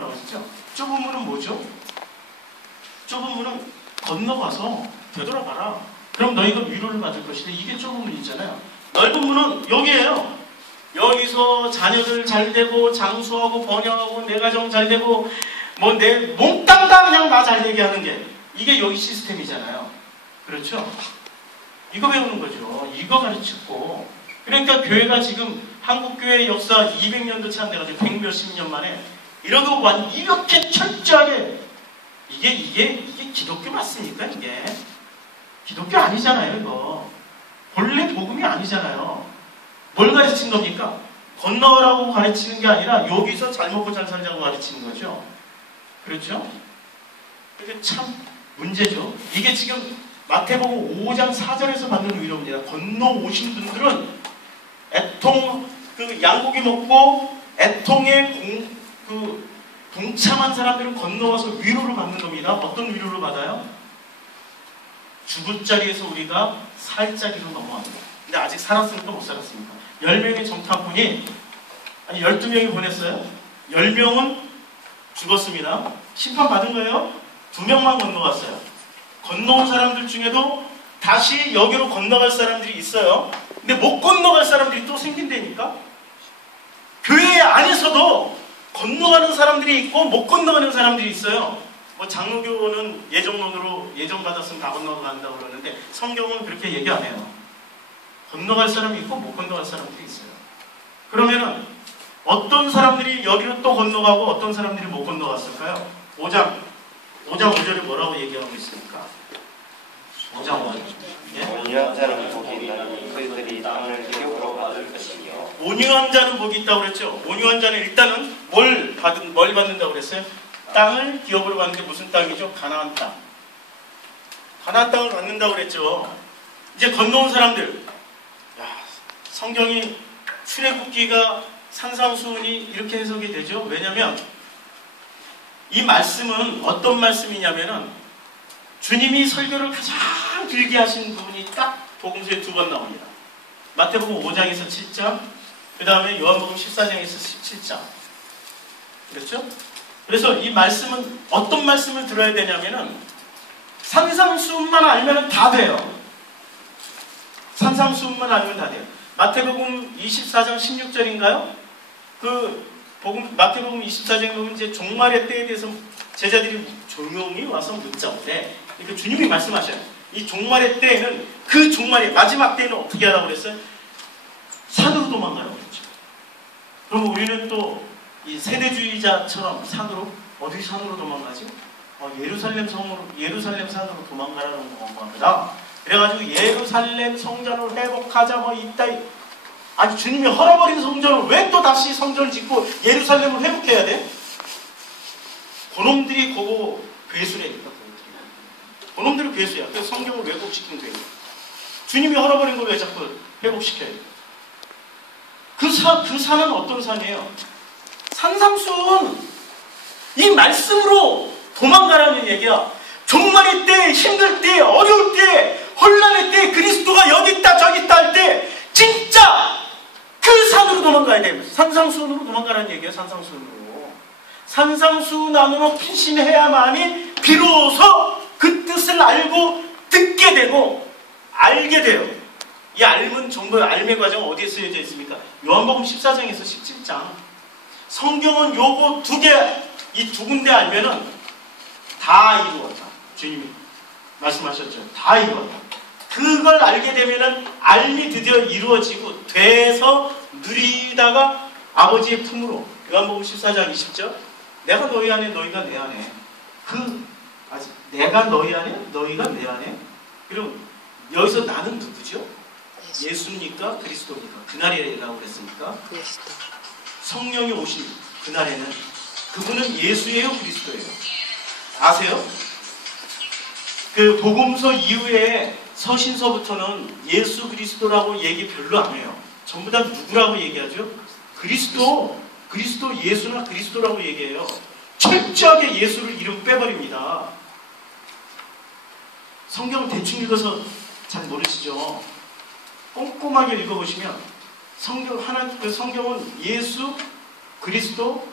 그랬죠? 좁은 문은 뭐죠? 좁은 문은 건너가서 되돌아가라. 그럼 너희가 위로를 받을 것이다. 이게 좁은 문이잖아요. 넓은 문은 여기에요. 여기서 자녀들 잘 되고 장수하고 번영하고 내 가정 잘 되고 뭐 내 몽땅 다 그냥 나 잘 되게 하는 게 이게 여기 시스템이잖아요. 그렇죠? 이거 배우는 거죠. 이거 가르치고 그러니까 교회가 지금 한국교회 역사 200년도 채 안 돼가지고 100몇십 년 만에 이렇게 철저하게 이게 기독교 맞습니까? 이게 기독교 아니잖아요. 이거 본래 복음이 아니잖아요. 뭘 가르친 겁니까? 건너라고 가르치는 게 아니라 여기서 잘 먹고 잘 살자고 가르치는 거죠. 그렇죠? 이게 참 문제죠. 이게 지금 마태복음 5장 4절에서 받는 위로입니다. 건너오신 분들은 애통 양고기 먹고 애통에 동참한 사람들은 건너와서 위로를 받는 겁니다. 어떤 위로를 받아요? 죽을 자리에서 우리가 살 자리로 넘어갑니다. 근데 아직 살았습니까? 못 살았습니까? 10명의 정탐꾼이 12명이 보냈어요. 10명은 죽었습니다. 심판받은 거예요. 2명만 건너갔어요. 건너온 사람들 중에도 다시 여기로 건너갈 사람들이 있어요. 근데 못 건너갈 사람들이 또 생긴다니까? 교회 안에서도 건너가는 사람들이 있고 못 건너가는 사람들이 있어요. 뭐 장로교는 예정론으로 예정받았으면 다 건너간다고 그러는데 성경은 그렇게 얘기 안 해요. 건너갈 사람이 있고 못 건너갈 사람들이 있어요. 그러면은 어떤 사람들이 여기로 또 건너가고 어떤 사람들이 못 건너갔을까요? 5장 5절에 뭐라고 얘기하고 있습니까? 5장 5절. 온유한 자는 복이 있나니 그들이 땅을 기업으로 받을 것이며. 온유한 자는 복이 있다고 그랬죠. 온유한 자는 일단은 뭘 받는다고 그랬어요? 땅을 기업으로 받는데 무슨 땅이죠? 가나안 땅. 가나안 땅을 받는다고 그랬죠. 이제 건너온 사람들. 성경이 출애굽기가 산상수훈이 이렇게 해석이 되죠. 왜냐하면 이 말씀은 어떤 말씀이냐면은 주님이 설교를 가장 길게 하신 부분이 딱 복음서에 2번 나옵니다. 마태복음 5장에서 7장, 그 다음에 요한복음 14장에서 17장. 그렇죠? 그래서 이 말씀은 어떤 말씀을 들어야 되냐면은 산상수훈만 알면 다 돼요. 산상수훈만 알면 다 돼요. 마태복음 24장 16절인가요? 마태복음 24장에 보면 이제 종말의 때에 대해서 제자들이 조용히 와서 묻자오되, 그러니까 주님이 말씀하셔요. 이 종말의 때에는 그 종말의 마지막 때에는 어떻게 하라고 그랬어요? 산으로 도망가라고 그랬죠. 그럼 우리는 또 이 세대주의자처럼 어디 산으로 도망가지? 예루살렘 산으로 도망가라는 겁니다. 그래가지고 예루살렘 성전을 회복하자 이따. 아니 주님이 헐어버린 성전을 왜 또 다시 성전을 짓고 예루살렘을 회복해야 돼? 그놈들이 그거 괴수래니까. 그놈들이 괴수야. 그래서 성경을 왜곡시키는 거예요. 주님이 헐어버린 걸 왜 자꾸 회복시켜요? 그 산은 어떤 산이에요? 산상수훈. 이 말씀으로 도망가라는 얘기야. 종말의 때, 힘들 때, 어려울 때, 혼란의 때, 그리스도가 여기 있다 저기 있다 할 때 진짜 그 산으로 도망가야 돼. 산상수훈으로 도망가라는 얘기예요. 산상수훈으로. 산상수훈 안으로 피신해야만이 비로소 그 뜻을 알고 듣게 되고 알게 돼요. 이 알면 전부 알매 과정 어디에 쓰여져 있습니까? 요한복음 14장에서 17장. 성경은 요거 이 두 군데 알면은 다 이루었다. 주님이 말씀하셨죠. 다 이루었다. 그걸 알게 되면은 알미 드디어 이루어지고 돼서 누리다가 아버지의 품으로. 요한복음 14장 20절. 내가 너희 안에 너희가 내 안에. 내가 너희 안에 너희가 내 안에. 그럼 여기서 나는 누구죠? 예수입니까? 그리스도입니까? 그날이라고 그랬습니까? 성령이 오신 그날에는 그분은 예수예요? 그리스도예요? 아세요? 그 복음서 이후에 서신서부터는 예수 그리스도라고 얘기 별로 안 해요. 전부 다 누구라고 얘기하죠? 그리스도 예수나 그리스도라고 얘기해요. 철저하게 예수를 이름 빼버립니다. 성경을 대충 읽어서 잘 모르시죠? 꼼꼼하게 읽어보시면 성경은 예수, 그리스도,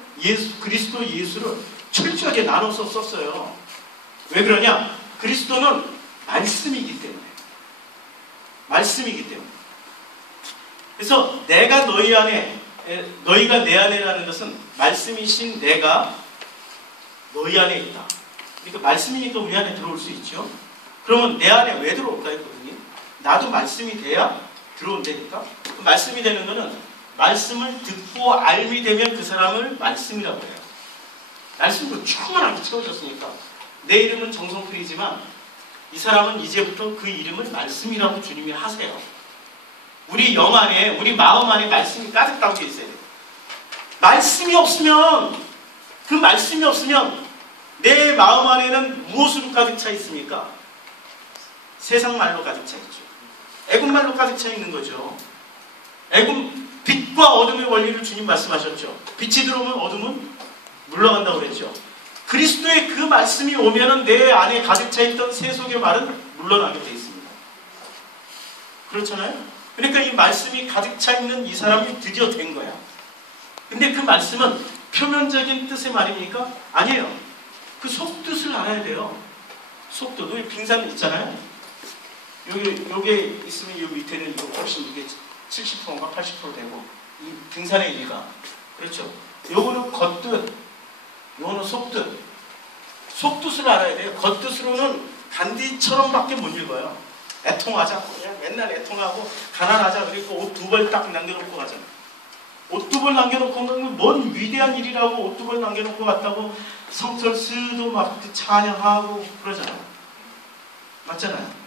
그리스도 예수를 철저하게 나눠서 썼어요. 왜 그러냐? 그리스도는 말씀이기 때문에. 말씀이기 때문에. 그래서 내가 너희 안에, 너희가 내 안에라는 것은 말씀이신 내가 너희 안에 있다. 그러니까 말씀이니까 우리 안에 들어올 수 있죠. 그러면 내 안에 왜 들어올까 했거든요. 나도 말씀이 돼야 들어온다니까. 그 말씀이 되는 것은 말씀을 듣고 알미 되면 그 사람을 말씀이라고 해요. 말씀으로 충만하게 채워졌으니까. 내 이름은 정성필이지만 이 사람은 이제부터 그 이름을 말씀이라고 주님이 하세요. 우리 영 안에, 우리 마음 안에 말씀이 가득 담겨 있어야 돼요. 말씀이 없으면, 그 말씀이 없으면 내 마음 안에는 무엇으로 가득 차 있습니까? 세상 말로 가득 차 있죠. 애굽 말로 가득 차 있는 거죠. 애굽, 빛과 어둠의 원리를 주님 말씀하셨죠. 빛이 들어오면 어둠은 물러간다고 그랬죠. 그리스도의 그 말씀이 오면은 내 안에 가득 차 있던 세속의 말은 물러나게 돼 있습니다. 그렇잖아요? 그러니까 이 말씀이 가득 차 있는 이 사람이 드디어 된 거야. 근데 그 말씀은 표면적인 뜻의 말입니까? 아니에요. 그 속뜻을 알아야 돼요. 속뜻. 우리 빙산 있잖아요. 요게 있으면 요 밑에는 이거 훨씬 이게 70%인가 80% 되고 이 등산의 일가. 그렇죠. 요거는 겉뜻, 요거는 속뜻. 속뜻을 알아야 돼요. 겉뜻으로는 간디처럼밖에 못 읽어요. 애통하자. 그냥 맨날 애통하고 가난하자. 그리고 옷 두 벌 딱 남겨놓고 가잖아. 옷 두 벌 남겨놓고 뭔 위대한 일이라고 옷 두 벌 남겨놓고 갔다고 성철스도 막 찬양하고 그러잖아요. 맞잖아요.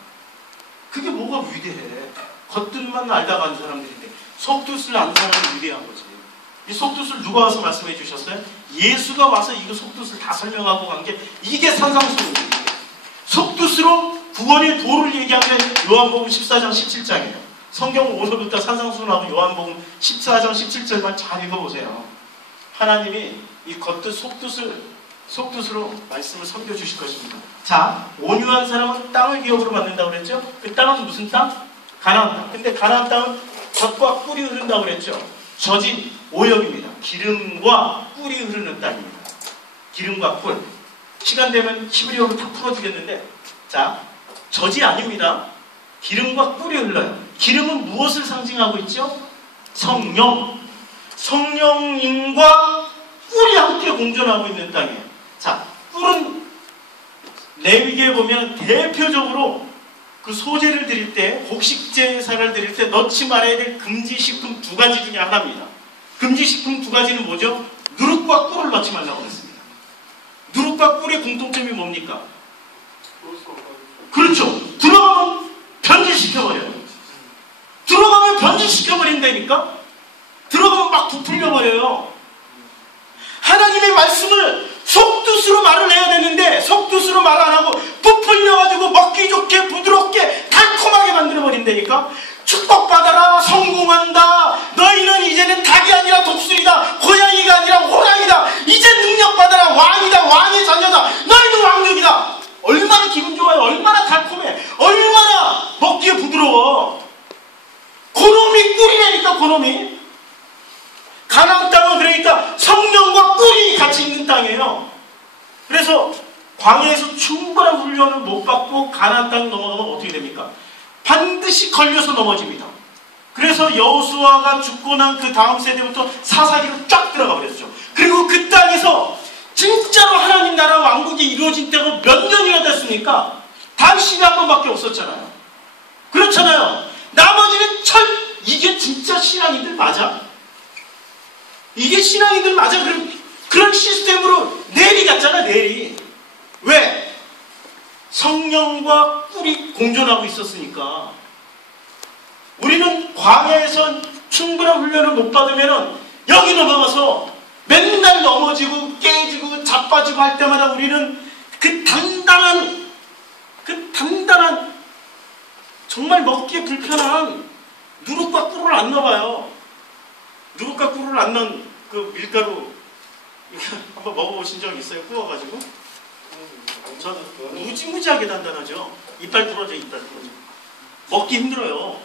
그게 뭐가 위대해. 겉뜻만 알다 가는 사람들인데 속뜻을 아는 사람은 위대한 거지. 이 속뜻을 누가 와서 말씀해 주셨어요? 예수가 와서 이거 속뜻을 다 설명하고 간 게 이게 산상수훈이에요. 속뜻으로 구원의 도를 얘기한 게 요한복음 14장 17장이에요. 성경 오서부터 산상수훈하고 요한복음 14장 17절만 잘 읽어보세요. 하나님이 이 겉뜻 속뜻으로 말씀을 섬겨주실 것입니다. 자, 온유한 사람은 땅을 기업으로 받는다고 그랬죠? 그 땅은 무슨 땅? 가나안 땅. 근데 가나안 땅은 젖과 꿀이 흐른다고 그랬죠? 젖이 오역입니다. 기름과 꿀이 흐르는 땅입니다. 기름과 꿀. 시간 되면 히브리어로 다 풀어주겠는데, 자, 젖이 아닙니다. 기름과 꿀이 흘러요. 기름은 무엇을 상징하고 있죠? 성령. 성령님과 꿀이 함께 공존하고 있는 땅이에요. 자, 꿀은 레위기에 보면 대표적으로 그 소제를 드릴 때, 곡식제사를 드릴 때 넣지 말아야 될 금지식품 두 가지 중에 하나입니다. 금지식품 두 가지는 뭐죠? 누룩과 꿀을 넣지 말라고 했습니다. 누룩과 꿀의 공통점이 뭡니까? 그렇죠. 들어가면 변질시켜버려요. 들어가면 변질시켜버린다니까? 들어가면 막 부풀려버려요. 하나님의 말씀을 속뜻으로 말을 해야 되는데 속뜻으로 말 안 하고 부풀려가지고 먹기 좋게 부드럽게 달콤하게 만들어버린다니까? 축복받아라, 성공한다, 너희는 이제는 닭이 아니라 독수리다, 고양이가 아니라 호랑이다, 이제 능력받아라, 왕이다, 왕의 자녀다, 너희는 왕족이다. 얼마나 기분 좋아요. 얼마나 달콤해. 얼마나 먹기에 부드러워. 그놈이 꿀이라니까. 그놈이 가나안 땅은 그러니까 성령과 꿀이 같이 있는 땅이에요. 그래서 광야에서 충분한 훈련을 못 받고 가나안 땅 넘어가면 어떻게 됩니까? 반드시 걸려서 넘어집니다. 그래서 여호수아가 죽고 난 그 다음 세대부터 사사기로 쫙 들어가 버렸죠. 그리고 그 땅에서 진짜로 하나님 나라 왕국이 이루어진 때가 몇 년이나 됐습니까? 다윗이 한 번밖에 없었잖아요. 그렇잖아요. 나머지는 이게 진짜 신앙인들 맞아? 이게 신앙인들 맞아? 그런 시스템으로 내리 갔잖아, 내리. 왜? 성령과 꿀이 공존하고 있었으니까. 우리는 광야에서 충분한 훈련을 못 받으면 여기 넘어가서 맨날 넘어지고 깨지고 자빠지고 할 때마다 우리는 그 단단한 정말 먹기에 불편한 누룩과 꿀을 안 넣어봐요. 누룩과 꿀을 안 넣은 그 밀가루 한번 먹어보신 적 있어요? 구워가지고? 저는 무지무지하게 단단하죠. 이빨 부러져. 먹기 힘들어요.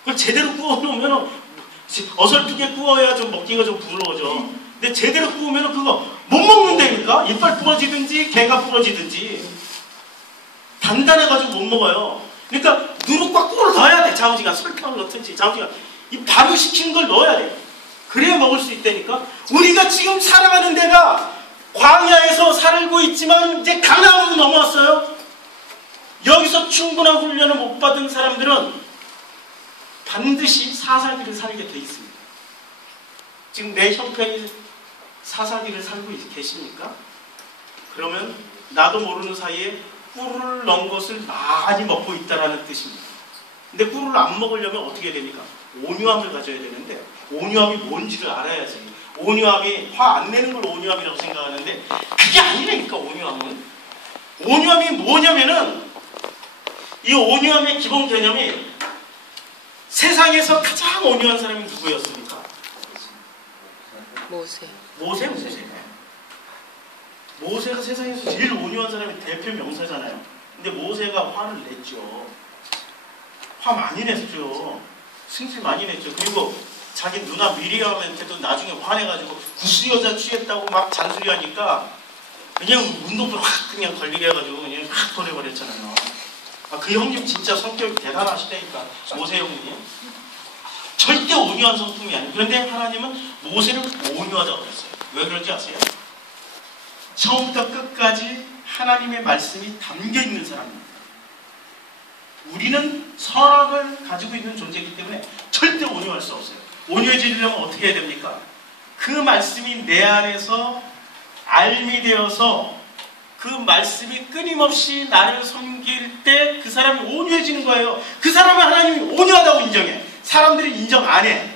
그걸 제대로 구워놓으면 어설프게 구워야 좀 먹기가 좀 부러워져. 근데 제대로 구우면 그거 못 먹는다니까? 이빨 부러지든지 개가 부러지든지 단단해가지고 못 먹어요. 그러니까 누룩과 꿀을 넣어야 돼. 자우지가 설탕을 넣든지 자우지가 이 발효시킨 걸 넣어야 돼. 그래야 먹을 수 있다니까. 우리가 지금 살아가는 데가 광야에서 살고 있지만 이제 가나안으로 넘어왔어요. 여기서 충분한 훈련을 못 받은 사람들은 반드시 사사기를 살게 돼 있습니다. 지금 내 형편이 사사기를 살고 계십니까? 그러면 나도 모르는 사이에 꿀을 넣은 것을 많이 먹고 있다는 뜻입니다. 근데 꿀을 안 먹으려면 어떻게 됩니까? 온유함을 가져야 되는데 온유함이 뭔지를 알아야지. 온유함이 화 안 내는 걸 온유함이라고 생각하는데 그게 아니라니까. 온유함이 뭐냐면은 이 온유함의 기본 개념이 세상에서 가장 온유한 사람이 누구였습니까? 모세가 세상에서 제일 온유한 사람이 대표 명사잖아요. 근데 모세가 화를 냈죠. 화 많이 냈죠. 승질 많이 냈죠. 그리고 자기 누나 미리암한테도 나중에 화내가지고 구스 여자 취했다고 막 잔소리하니까 그냥 운동도 확 그냥 걸리게 해가지고 그냥 확 보내버렸잖아요. 그 형님 진짜 성격이 대단하시다니까. 모세 형님 절대 온유한 성품이 아니에요. 그런데 하나님은 모세를 온유하다고 그랬어요. 왜 그런지 아세요? 처음부터 끝까지 하나님의 말씀이 담겨있는 사람입니다. 우리는 선악을 가지고 있는 존재이기 때문에 절대 온유할 수 없어요. 온유해지려면 어떻게 해야 됩니까? 그 말씀이 내 안에서 알미 되어서 그 말씀이 끊임없이 나를 섬길 때 그 사람이 온유해지는 거예요. 그 사람은 하나님이 온유하다고 인정해. 사람들이 인정 안 해.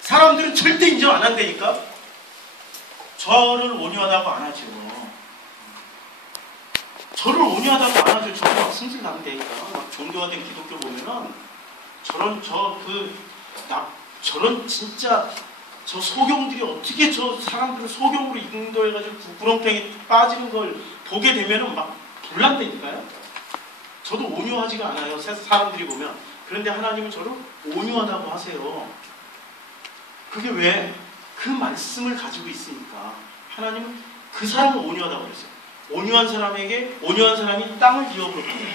사람들은 절대 인정 안 한다니까. 저를 온유하다고 안 하죠. 저를 온유하다고 안 하죠. 저도 막 승질 나는다니까. 막 종교화된 기독교 보면은 저런 진짜 저 소경들이 어떻게 저 사람들을 소경으로 인도해가지고 구렁텅이 빠지는 걸 보게 되면은 막 불난다니까요. 저도 온유하지가 않아요. 사람들이 보면. 그런데 하나님은 저를 온유하다고 하세요. 그게 왜? 그 말씀을 가지고 있으니까. 하나님은 그 사람을 온유하다고 그랬어요. 온유한 사람이 땅을 기업으로 받아요.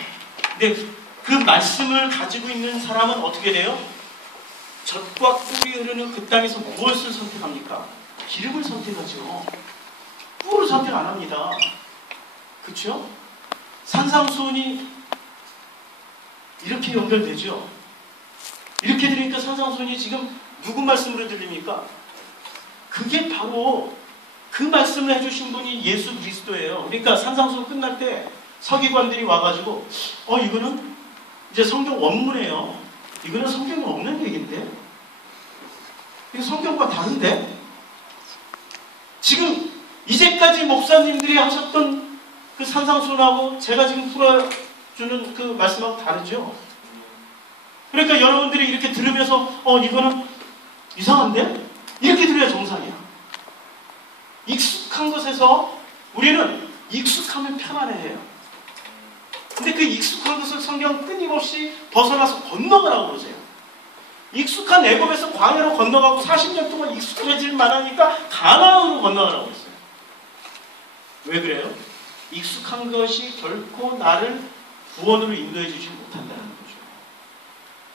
근데 그 말씀을 가지고 있는 사람은 어떻게 돼요? 젖과 꿀이 흐르는 그 땅에서 무엇을 선택합니까? 기름을 선택하죠. 꿀을 선택 안 합니다. 그렇죠? 산상수훈이 이렇게 연결되죠. 이렇게 들으니까 산상수훈이 지금 누구 말씀으로 들립니까? 그게 바로 그 말씀을 해주신 분이 예수 그리스도예요. 그러니까 산상수훈 끝날 때 서기관들이 와가지고 이거는 이제 성경 원문이에요. 이거는 성경에 없는 얘기인데? 이거 성경과 다른데? 지금 이제까지 목사님들이 하셨던 그 산상수훈하고 제가 지금 풀어주는 그 말씀하고 다르죠? 그러니까 여러분들이 이렇게 들으면서 이거는 이상한데? 이렇게 들어야 정상이야. 익숙한 것에서 우리는 익숙하면 편안해해요. 근데 그 익숙한 것을 성경은 끊임없이 벗어나서 건너가라고 그러세요. 익숙한 애굽에서 광야로 건너가고 40년 동안 익숙해질 만하니까 가나안으로 건너가라고 했어요. 왜 그래요? 익숙한 것이 결코 나를 구원으로 인도해 주지 못한다는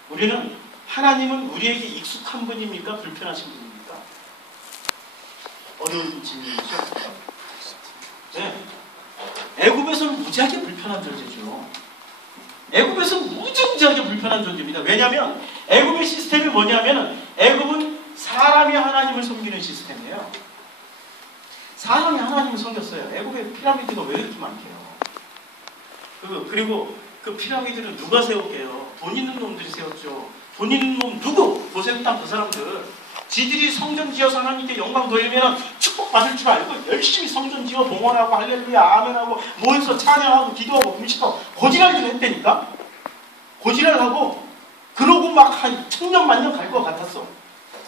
거죠. 하나님은 우리에게 익숙한 분입니까? 불편하신 분입니까? 어려운 질문이죠. 네. 애굽에서는 무지하게 불편한 존재죠. 애굽에서는 무지하게 불편한 존재입니다. 왜냐하면 애굽의 시스템이 뭐냐면 애굽은 사람이 하나님을 섬기는 시스템이에요. 사람이 하나님을 섬겼어요. 애굽의 피라미드가 왜 이렇게 많게요? 그리고 그 피라미드는 누가 세웠게요? 돈 있는 놈들이 세웠죠. 돈 있는 놈 누구? 고센탐 그 사람들. 지들이 성전 지어서 하나님께 영광 돌리면 축복받을 줄 알고 열심히 성전 지어 봉헌하고 할렐루야 아멘하고 모여서 찬양하고 기도하고 금식하고 고지랄을 했다니까. 고지랄을 하고 그러고 막 한 1000년 만년 갈 것 같았어.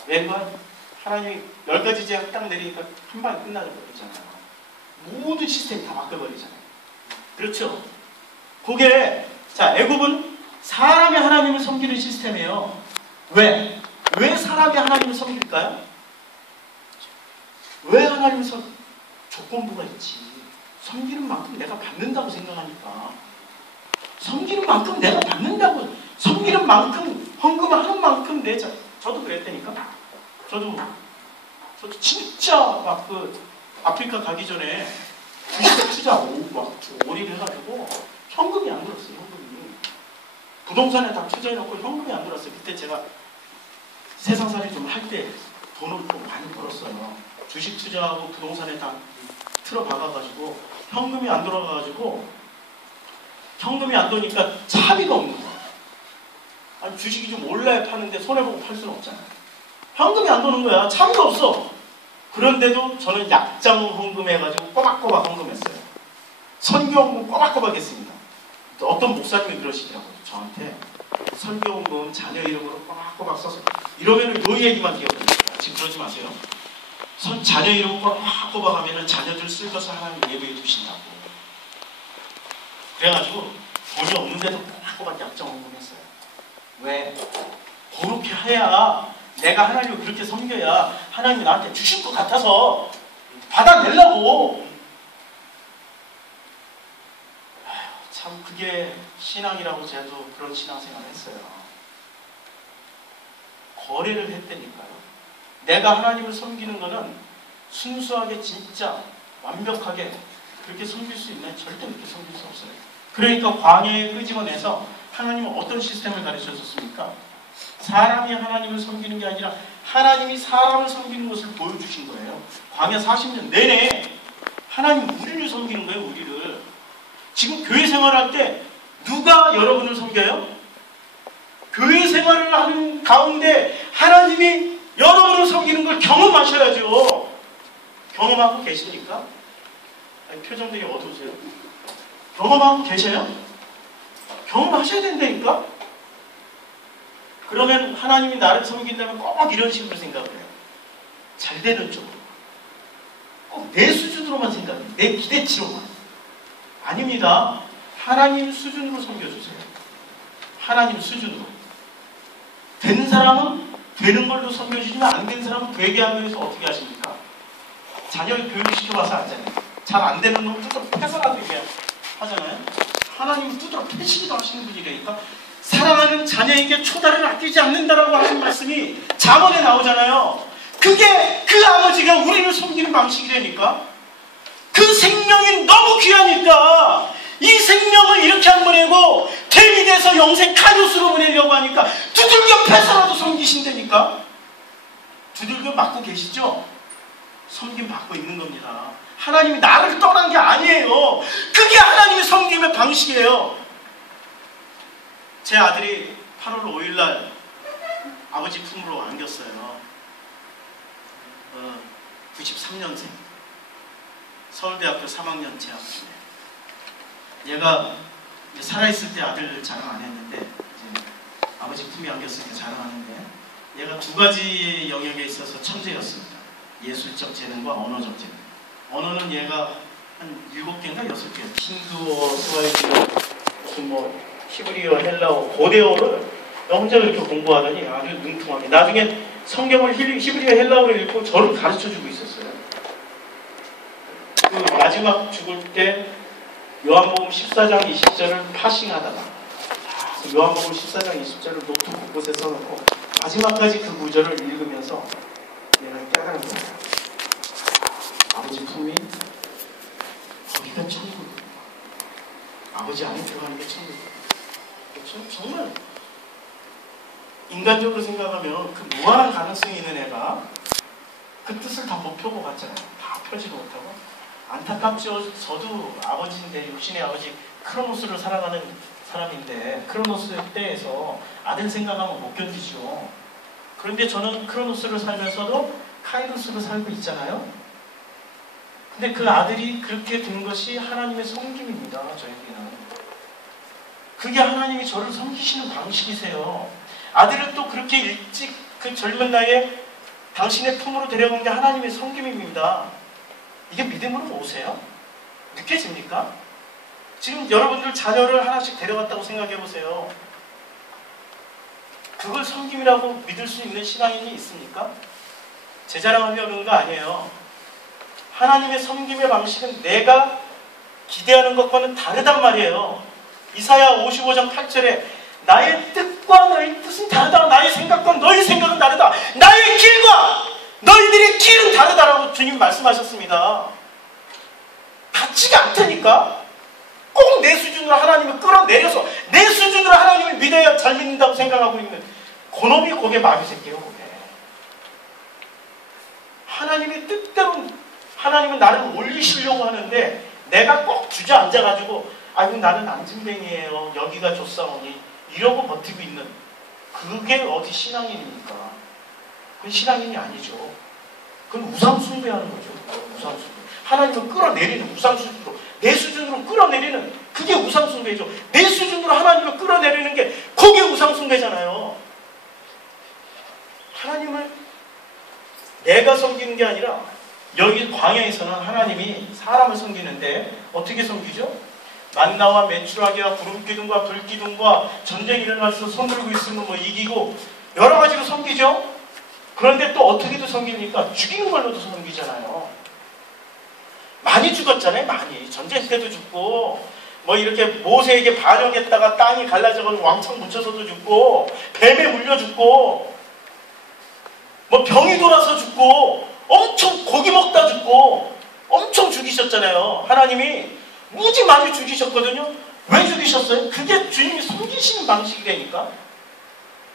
웬걸? 하나님이 10가지 제약 딱 내리니까 한 방에 끝나버리잖아요. 모든 시스템이 다 바꿔버리잖아요. 그렇죠? 그게 애굽은 사람이 하나님을 섬기는 시스템이에요. 왜 사람이 하나님을 섬길까요? 왜 하나님께서 조건부가 있지? 섬기는 만큼 내가 받는다고 생각하니까. 섬기는 만큼 내가 받는다고. 섬기는 만큼, 헌금하는 만큼 내자. 저도 그랬다니까. 저도 진짜 막 아프리카 가기 전에 주식 투자 올인 해가지고 현금이 안 들었어요. 현금이. 부동산에 다 투자해놓고 현금이 안 들었어요. 그때 제가 세상살이 좀 할 때 돈을 좀 많이 벌었어요. 주식 투자하고 부동산에 다 틀어박아가지고 현금이 안 들어가가지고 현금이 안 도니까 차비가 없는 거야. 아니 주식이 좀 올라야 파는데 손해보고 팔 수는 없잖아요. 현금이 안 도는 거야. 차비가 없어. 그런데도 저는 약정 헌금해가지고 꼬박꼬박 헌금했어요. 선교헌금 꼬박꼬박 했습니다. 어떤 목사님이 그러시더라고요. 저한테 선교헌금 자녀 이름으로 꼬박꼬박 써서 이러면은 요 얘기만 기억해요. 지금 그러지 마세요. 자녀 이름 꼬박꼬박 하면은 자녀들 쓸 것을 하나님 예배해 주신다고. 그래가지고 돈이 없는데도 꼬박꼬박 약정 헌금했어요. 왜? 그렇게 해야 내가 하나님을 그렇게 섬겨야 하나님이 나한테 주실 것 같아서 받아내려고. 참 그게 신앙이라고 저도 그런 신앙생활을 했어요. 거래를 했다니까요. 내가 하나님을 섬기는 거는 순수하게 진짜 완벽하게 그렇게 섬길 수 있나요? 절대 그렇게 섬길 수 없어요. 그러니까 광야에 끄집어내서 하나님은 어떤 시스템을 가르쳐줬습니까? 사람이 하나님을 섬기는 게 아니라 하나님이 사람을 섬기는 것을 보여주신 거예요. 광야 40년 내내 하나님 우리를 섬기는 거예요. 우리를. 지금 교회 생활할 때 누가 여러분을 섬겨요? 교회 생활을 하는 가운데 하나님이 여러분을 섬기는 걸 경험하셔야죠. 경험하고 계십니까? 아니, 표정 되게 어두우세요. 경험하고 계셔요? 경험하셔야 된다니까? 그러면 하나님이 나를 섬긴다면 꼭 이런 식으로 생각을 해요. 잘 되는 쪽으로. 꼭 내 수준으로만 생각해요. 내 기대치로만. 아닙니다. 하나님 수준으로 섬겨주세요. 하나님 수준으로. 된 사람은 되는 걸로 섬겨주시면 안 된 사람은 되게 하기 위해서 어떻게 하십니까? 자녀를 교육시켜봐서 알잖아요. 잘 안 되는 놈 뚜드러 패서라도 이렇게 하잖아요. 하나님은 뚜드러 패시기도 하시는 분이니까 사랑하는 자녀에게 초다를 아끼지 않는다라고 하신 말씀이 잠언에 나오잖아요. 그게 그 아버지가 우리를 섬기는 방식이라니까. 그 생명이 너무 귀하니까 이 생명을 이렇게 안 보내고 대비돼서 영생 카누스로 보내려고 하니까 두들겨 패서라도 섬기신다니까. 두들겨 맞고 계시죠? 섬김 받고 있는 겁니다. 하나님이 나를 떠난 게 아니에요. 그게 하나님의 섬김의 방식이에요. 제 아들이 8월 5일날 아버지 품으로 안겼어요. 93년생. 서울대학교 3학년 재학생. 얘가 살아있을 때 아들 자랑 안 했는데 이제 아버지 품에 안겼으니까 자랑하는데 얘가 두 가지 영역에 있어서 천재였습니다. 예술적 재능과 언어적 재능. 언어는 얘가 한 7개인가 6개. 힌두어, 스와히리, 무슨 히브리어, 헬라어, 고대어를 혼자 이렇게 공부하더니 아주 능통하게. 나중에 성경을 히브리어, 헬라어로 읽고 저를 가르쳐주고 있었어요. 그 마지막 죽을 때 요한복음 14장 20절을 파싱하다가 요한복음 14장 20절을 노트 곳곳에 써놓고 마지막까지 그 구절을 읽으면서 내가 깨달은 거예요. 아버지 품이 거기가 천국이에요. 아버지 안에 들어가는 게 천국이에요. 그렇죠? 정말 인간적으로 생각하면 그 무한한 가능성이 있는 애가 그 뜻을 다 못 펴고 갔잖아요. 다 펴지도 못하고. 안타깝죠. 저도 아버지인데 육신의 아버지 크로노스를 살아가는 사람인데 크로노스 때에서 아들 생각하면 못 견디죠. 그런데 저는 크로노스를 살면서도 카이로스를 살고 있잖아요. 근데 그 아들이 그렇게 된 것이 하나님의 섬김입니다. 저에게는. 그게 하나님이 저를 섬기시는 방식이세요. 아들을 또 그렇게 일찍 그 젊은 나이에 당신의 품으로 데려간 게 하나님의 섬김입니다. 이게 믿음으로 오세요? 느껴집니까? 지금 여러분들 자녀를 하나씩 데려갔다고 생각해 보세요. 그걸 섬김이라고 믿을 수 있는 신앙인이 있습니까? 제 자랑하려는 거 아니에요. 하나님의 섬김의 방식은 내가 기대하는 것과는 다르단 말이에요. 이사야 55장 8절에 나의 뜻과 너의 뜻은 다르다. 나의 생각과 너의 생각은 다르다. 나의 길과 너희들의 길은 다르다라고 주님 말씀하셨습니다. 같지가 않다니까. 꼭 내 수준으로 하나님을 끌어내려서 내 수준으로 하나님을 믿어야 잘 믿는다고 생각하고 있는 그놈이 그게 마귀 새끼예요. 그게. 하나님의 뜻대로 하나님은 나를 올리시려고 하는데 내가 꼭 주저앉아가지고 아이고 나는 안진뱅이에요. 여기가 좋사오니 이러고 버티고 있는 그게 어디 신앙인입니까? 그건 신앙인이 아니죠. 그건 우상숭배하는 거죠. 우상숭배. 하나님을 끌어내리는 우상숭배로 내 수준으로 끌어내리는 그게 우상숭배죠. 내 수준으로 하나님을 끌어내리는 게 그게 우상숭배잖아요. 하나님을 내가 섬기는 게 아니라 여기 광야에서는 하나님이 사람을 섬기는데 어떻게 섬기죠? 만나와 메추라기와 구름기둥과 불기둥과 전쟁이 일어나서 손 들고 있으면 뭐 이기고 여러 가지로 섬기죠. 그런데 또 어떻게도 섬깁니까? 죽이는 걸로도 섬기잖아요. 많이 죽었잖아요. 많이. 전쟁 때도 죽고 뭐 이렇게 모세에게 반역했다가 땅이 갈라져가지고 왕창 묻혀서도 죽고 뱀에 물려 죽고 뭐 병이 돌아서 죽고 엄청 고기 먹다 죽고 엄청 죽이셨잖아요. 하나님이 무지 많이 죽이셨거든요. 왜 죽이셨어요? 그게 주님이 섬기시는 방식이라니까.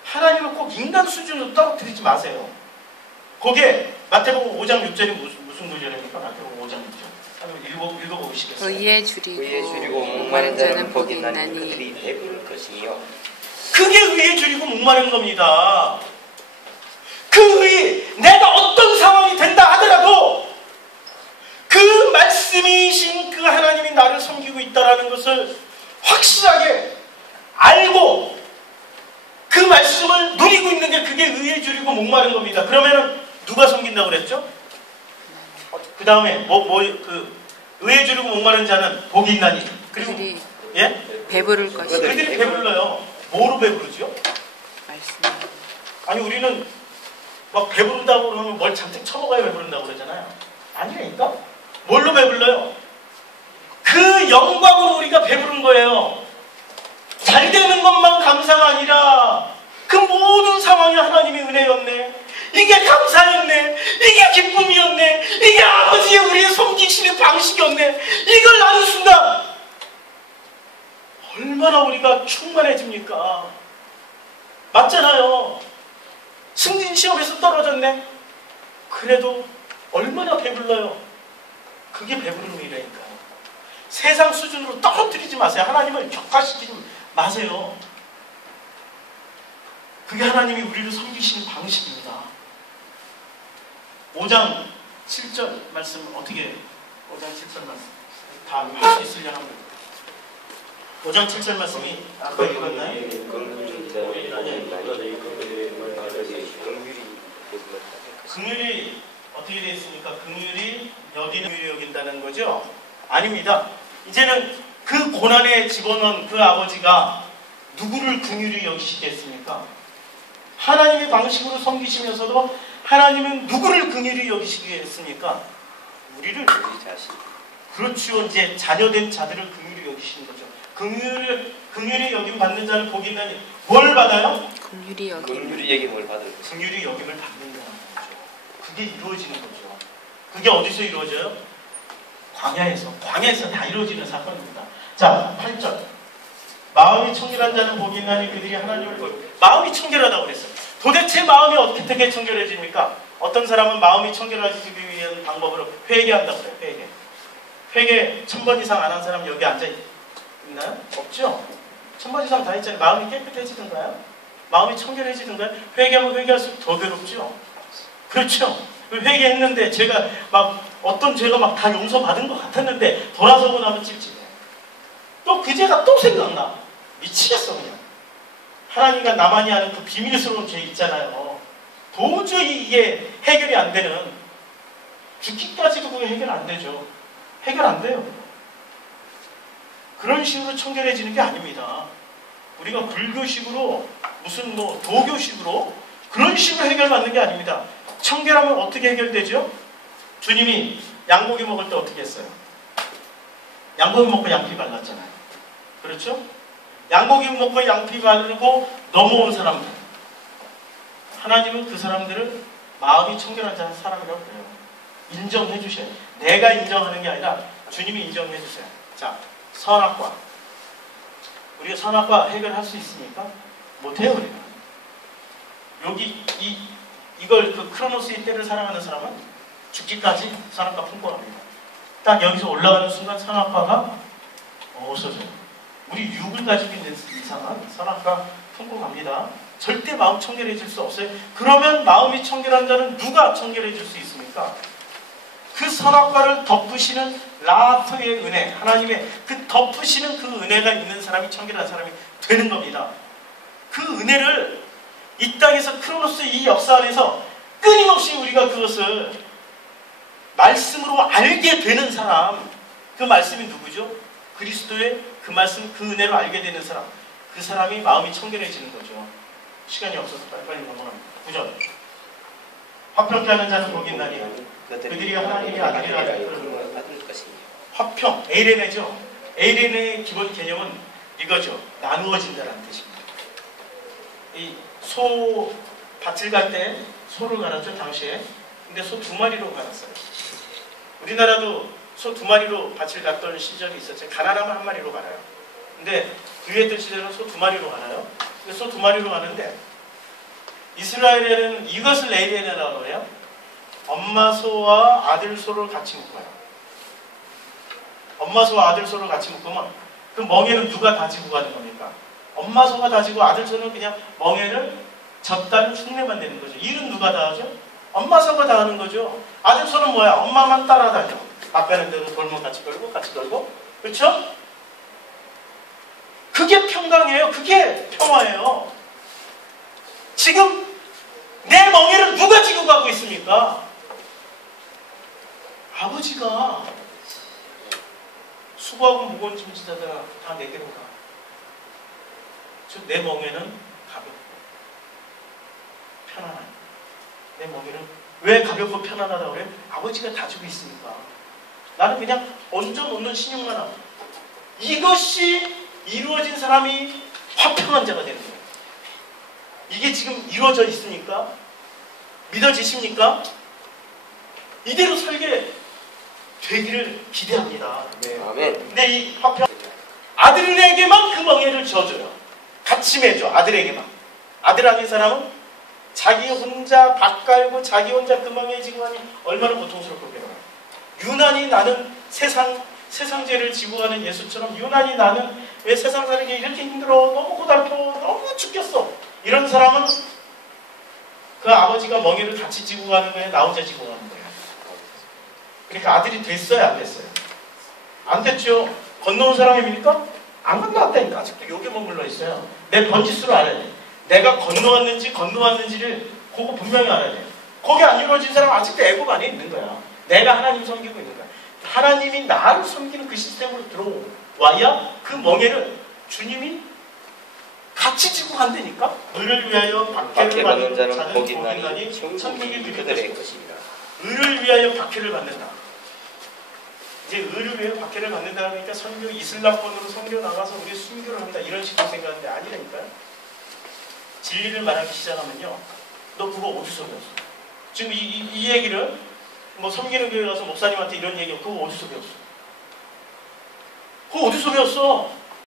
하나님을 꼭 인간 수준으로 떨어뜨리지 마세요. 그게 마태복음 5장 6절이 무슨 구절입니까? 마태복음 5장 6절. 한번 읽어보시겠어요? 의에 줄이고 목마른 자는 복이 있나니 그들이 배부를 것이요. 그게 의에 줄이고 목마른 겁니다. 그 의, 내가 어떤 상황이 된다 하더라도 그 말씀이신 그 하나님이 나를 섬기고 있다는 것을 확실하게 알고 그 말씀을 누리고 있는 게 그게 의에 줄이고 목마른 겁니다. 그러면은 누가 섬긴다고 그랬죠? 그 다음에 의에 줄이고 목마른 자는 복이 있나니 그리고 예? 배부를 것이요. 그들이 배불러요. 뭐로 배부르죠? 말씀. 아니 우리는 막 배부른다고 그러면 뭘 잔뜩 쳐먹어야 배부른다고 그러잖아요. 아니라니까? 뭘로 배불러요? 그 영광으로 우리가 배부른 거예요. 잘 되는 것만 감사가 아니라 그 모든 상황이 하나님의 은혜였네. 이게 감사였네. 이게 기쁨이었네. 이게 아버지의 우리의 섬기시는 방식이었네. 이걸 아는 순간 얼마나 우리가 충만해집니까? 맞잖아요. 승진 시험에서 떨어졌네. 그래도 얼마나 배불러요. 그게 배부름이라니까요. 세상 수준으로 떨어뜨리지 마세요. 하나님을 격화시키지 마세요. 그게 하나님이 우리를 섬기시는 방식입니다. 5장 7절 말씀 어떻게 5장 7절 말씀 다 할 수 있으려나 합니다. 5장 7절 말씀이 아까 읽었나요? 긍휼이 어떻게 되어 있습니까? 긍휼이 여기는 긍휼이 여긴다는 거죠? 아닙니다. 이제는 그 고난에 집어넣은 그 아버지가 누구를 긍휼히 여기시겠습니까? 하나님의 방식으로 섬기시면서도 하나님은 누구를 긍휼히 여기시겠습니까? 우리를 자신. 그렇죠. 이제 자녀된 자들을 긍휼히 여기시는 거죠. 긍휼히 여김 받는 자는 복이 있나니 뭘 받아요? 긍휼히 여김을 받을. 긍휼히 여김을 받는다는 거죠. 그게 이루어지는 거죠. 그게 어디서 이루어져요? 광야에서 다 이루어지는 사건입니다. 자, 8절. 마음이 청결한 자는 복이 있나니 그들이 하나님을 보고. 마음이 청결하다고 그랬어요. 도대체 마음이 어떻게 청결해집니까? 어떤 사람은 마음이 청결해지기 위한 방법으로 회개한다고 그래요. 회개 1000번 이상 안 한 사람 여기 앉아 있나요? 없죠? 1000번 이상 다 했잖아요. 마음이 깨끗해지던가요? 마음이 청결해지던가요? 회개하면 회개할수록 더 괴롭죠? 그렇죠? 회개했는데 제가 막 어떤 죄가 막 다 용서받은 것 같았는데 돌아서고 나면 찝찝해. 또 그 죄가 또 생각나. 미치겠어 그냥. 하나님과 나만이 아는 그 비밀스러운 죄 있잖아요. 도저히 이게 해결이 안 되는, 죽기까지도 그게 해결 안 되죠. 해결 안 돼요. 그런 식으로 청결해지는 게 아닙니다. 우리가 불교식으로 무슨 뭐 도교식으로 그런 식으로 해결받는 게 아닙니다. 청결하면 어떻게 해결되죠? 주님이 양고기 먹을 때 어떻게 했어요? 양고기 먹고 양피 발랐잖아요. 그렇죠? 양고기 먹고 양피 바르고 넘어온 사람들, 하나님은 그 사람들을 마음이 청결한 사람이라고 그래요. 인정해 주셔야 돼요. 내가 인정하는 게 아니라 주님이 인정해 주세요. 자, 선악과. 우리가 선악과 해결할 수 있습니까? 못해요, 우리가. 여기 이걸 그 크로노스의 때를 살아가는 사람은 죽기까지 선악과 품고 갑니다. 딱 여기서 올라가는 순간 선악과가 없어져요. 우리 육을 가지고 있는 이상은 선악과 품고 갑니다. 절대 마음 청결해질 수 없어요. 그러면 마음이 청결한 자는 누가 청결해질 수 있습니까? 그 선악과를 덮으시는 라프의 은혜, 하나님의 그 덮으시는 그 은혜가 있는 사람이 청결한 사람이 되는 겁니다. 그 은혜를 이 땅에서 크로노스 이 역사 안에서 끊임없이 우리가 그것을 말씀으로 알게 되는 사람, 그 말씀이 누구죠? 그리스도의 그 말씀, 그 은혜로 알게 되는 사람, 그 사람이 마음이 청결해지는 거죠. 시간이 없어서 빨리 넘어갑니다. 9절. 화평케 하는 자는 복이 있나니 그들이 하나님의 아들이라 하는 받을 것입니다. 화평, 에이레네죠. 에이레네의 기본 개념은 이거죠. 나누어진다라는 뜻입니다. 이 소 밭을 갈 때 소를 갈았죠, 당시에. 근데 소 2마리로 갈았어요. 우리나라도 소 2마리로 밭을 갔던 시절이 있었죠. 가난하면 1마리로 갈아요. 근데 그랬던 시절은 소 2마리로 갈아요. 근데 소 2마리로 가는데 이스라엘에는 이것을 에이레네라고 해요. 엄마 소와 아들 소를 같이 묶어요. 엄마 소와 아들 소를 같이 묶으면 그 멍에는 누가 다지고 가는 겁니까? 엄마 소가 다지고 아들 소는 그냥 멍에를 졌다는 흉내만 내는 거죠. 일은 누가 다 하죠? 엄마 소가 다 하는 거죠. 아들 소는 뭐야? 엄마만 따라다녀. 아빠는 대로 돌면 같이 돌고. 그렇죠? 그게 평강이에요. 그게 평화예요. 지금 내 멍에를 누가 지고 가고 있습니까? 아버지가. 수고하고 무거운 짐 지다가 다 내게로 가. 즉 내 멍에는 가볍고 편안한. 내 멍에는 왜 가볍고 편안하다고 그래요? 아버지가 다지고 있으니까. 나는 그냥 얹어놓는 신용만 하고. 이것이 이루어진 사람이 화평한 자가 되는 거예요. 이게 지금 이루어져 있습니까? 믿어지십니까? 이대로 살게 되기를 기대합니다. 네. 아멘. 근데 이 화평, 아들에게만 그 멍에를 져줘요. 같이 매줘, 아들에게만. 아들 아닌 사람은 자기 혼자 밭 갈고 자기 혼자 그 멍에 지고 하니 얼마나 고통스럽겠어요. 유난히 나는 세상죄를 지고 가는 예수처럼 유난히 나는 왜 세상 사는 게 이렇게 힘들어, 너무 고달퍼, 너무 죽겠어. 이런 사람은 그 아버지가 멍에를 같이 지고 가는 거예요? 나 혼자 지고 가는 거예요? 그러니까 아들이 됐어요, 안 됐어요? 안 됐죠. 건너온 사람입니까? 안 건너왔다니까. 아직도 여기 머물러 있어요. 내 번지수를 알아야 돼. 내가 건너왔는지를 그거 분명히 알아야 돼요. 거기 안 이루어진 사람은 아직도 애굽 안에 있는 거야. 내가 하나님 섬기고 있는 거야. 하나님이 나를 섬기는 그 시스템으로 들어와야 그 멍에를 주님이 같이 지고 간다니까. 의를 위하여 박해를 받는 자는 복이 있나니 천국이 그들의 것입니다. 의를 위하여 박해를 받는다. 이제 의를 위해 박해를 받는다 하니까 선교 이슬람권으로 선교 나가서 우리 순교를 한다 이런 식으로 생각하는데 아니라니까요. 진리를 말하기 시작하면요, 너 그거 어디서 배웠어? 지금 이 얘기를 뭐 섬기는 교회 가서 목사님한테 이런 얘기 그거 어디서 배웠어? 그거 어디서 배웠어?